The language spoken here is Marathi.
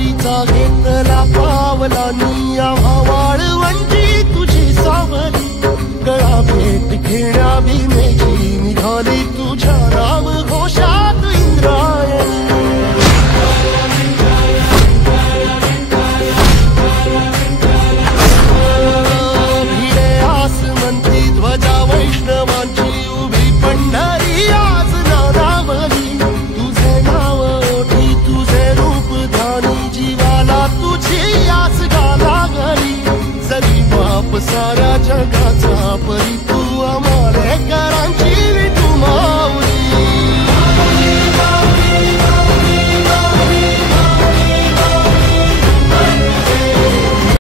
वारीचा घेतला पावला निया वाळवंटी तुझी सावली गळा भेट घेण्या भीमेची निघाली